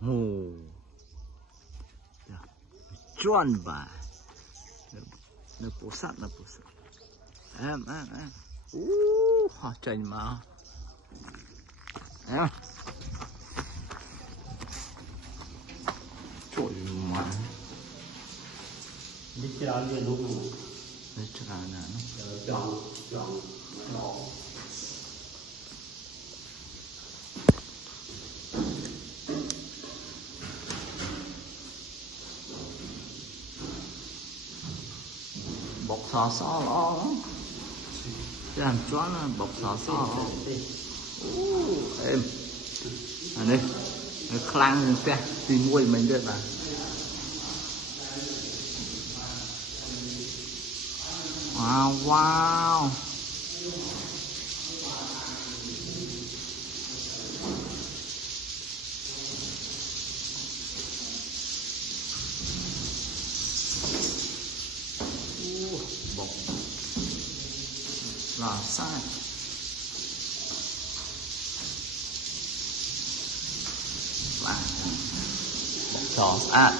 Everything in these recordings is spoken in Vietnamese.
Ồ, tròn bà, nó bổ sát. Em, họ chành mà, em, trời mà, đi chơi đi luôn, đi chơi nè, chọn, bọc xò lo, làm choáng là bọc xò, em, đây, khăn xe, tìm mùi mình được mà. Wow. Bột là sai. Và bột sò sát.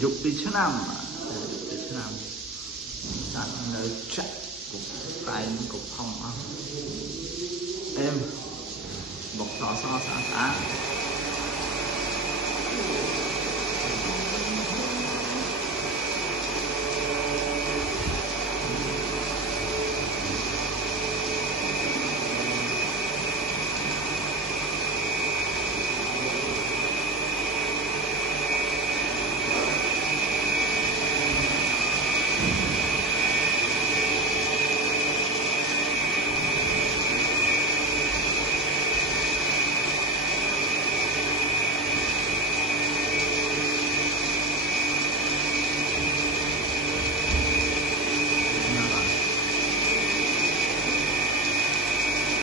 Dục đi chứ nào sẵn nơi chạy cục tay cục không em bọc sò xã